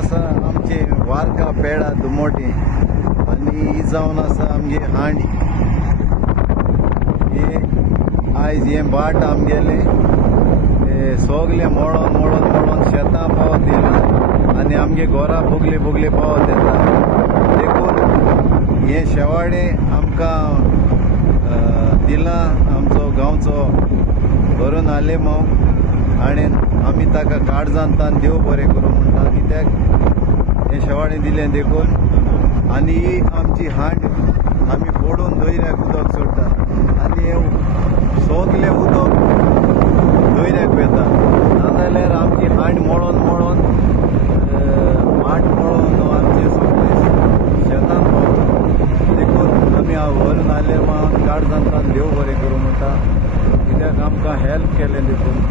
आसा आमचे वार्का पेडा दुमोटी आनी ही जावन आसा आमगे हांडी। हे आयज हे बाट आमगेले सोगले मोडोन मोडोन मोडोन शेतां पावत येयला आनी आमगे घोरा बुगले बुगले पावत येता। देखून हे शेवाडे आमकां दिला आमचो गांवचो भरून आले मग आनी आमी ताका काळजांतान देव बरें करूं म्हणटा, कित्याक हे शेवाडे दिलें देखून। आनी ही आमची हांड आमी फोडून दोयऱ्याक उदक सोडटा आनी हे सोगलें उदक दोयऱ्याक वेता, नाजाल्यार आमची हांड मोडोन मोडोन माठ मोडोन आमचे सगळे शेतान पावता। देखून आमी व्हरून आले मग काळजांतान देव बरें करूं म्हणटा, कित्याक आमकां हेल्प केलें देखून।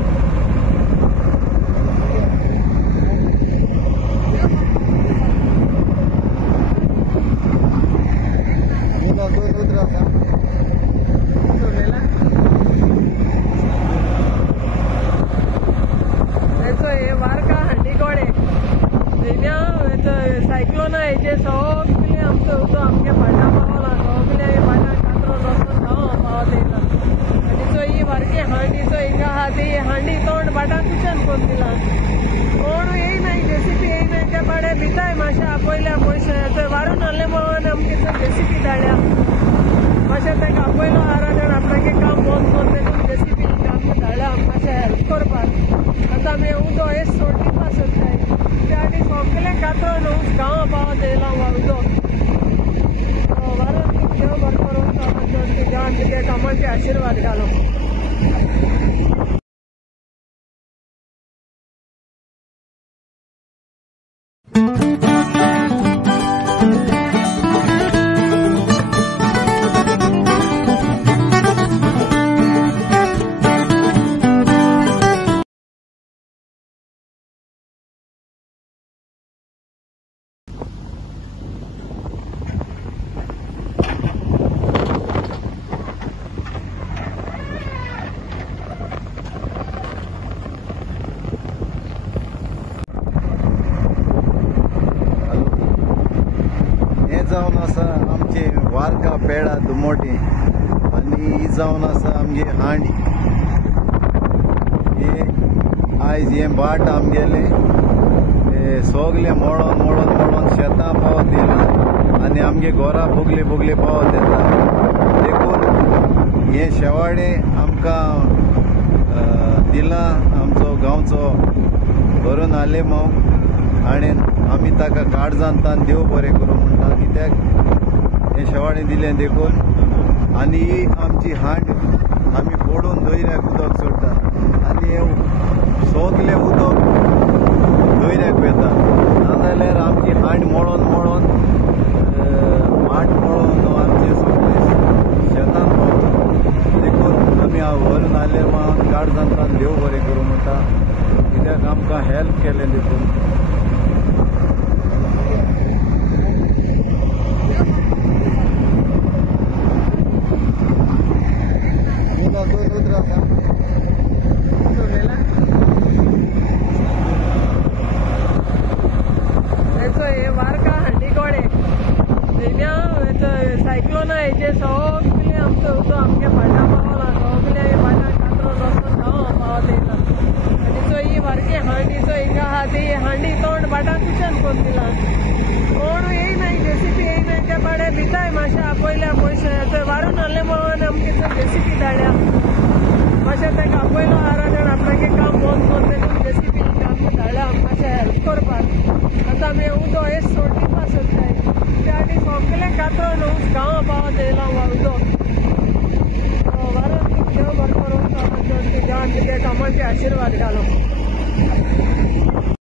सायक्लोन हेजे सगळे आमचो उदक आमगे भाटा पावला, सगळे भाटा कातरून वचून गांवां पावत येयला। आनी चो ही वारके हांडीचो हिंगा आहा ती हांडी तोंड भाटान कुशान कोन्न दिला। कोण येयना, जेसीपी येयना, ते पाडे भिताय मातशें आपयल्या पयशे थंय वारून हाडले म्हणून आमगे जेसीपी धाडल्या। मातशें ताका आपयलो आरा जाण आपणागे काम बंद कोन्न देखून जेसीपी आमी धाडल्या मातशें हेल्प करपाक। आतां आमी उदक हेच सोड दिवपा सोदताय, ते आनी सगळे कातरून गांवां पावत येयला उदक। वारून देव बरें करूं, जाण तुगे कामाचे आशिर्वाद घालूं। जावन आसा आमचे वार्का पेडा दुमोटी आनी ही जावन आसा आमगे हांडी। हे आयज हे बाट आमगेले सोगले मोडोन मोडोन मोडोन शेतां पावत येयला आनी आमगे घोरा बुगले बुगले पावत येता। देखून हे शेवाडे आमकां दिला आमचो गांवचो भरून आले मग आनी आमी ताका काळजांतान देव बरें करूं म्हणटा, कित्याक हे शेवाडे दिलें देखून। आनी ही आमची हांड आमी फोडून दोयऱ्याक उदक सोडटा आनी हे सोगलें उदक दोयऱ्याक वेता, नाजाल्यार आमची हांड मोडोन मोडोन माठ मोडोन आमचे सगळे शेतान पावता। देखून आमी व्हरून आले मग काळजांतान देव बरें करूं म्हणटा, कित्याक आमकां हेल्प केलें देखून। वारका हांडी गोडे सायक्लोन हेजे सगळे आमचो उदक आमगे भाटा पावला, सगळे भाटा कातरून वचून गांवां पावत येयला। आनी चो ही वारके हांडीचो हिंगा आहा ती हांडी तोंड भाटान कुशान कोन्न दिला। कोण येयना, जेसीपी येयना, ते पाडे भिताय मातशें आपयल्या पयशे थंय वारून हाडले म्हणून आमगे जेसीपी धाडल्या। मातशें ताका आपयलो आरा जाण आपणागे काम बंद कोन्न देखून जेसीपी आमी धाडल्या मातशें हेल्प करपाक। आतां आमी उदक हेच सोड दिवपा सोदताय, ते आनी सगळे कातरून गांवां पावत येयला उदक। वारून देव बरें करूं, जाण तुगे कामाचे आशिर्वाद घालूं।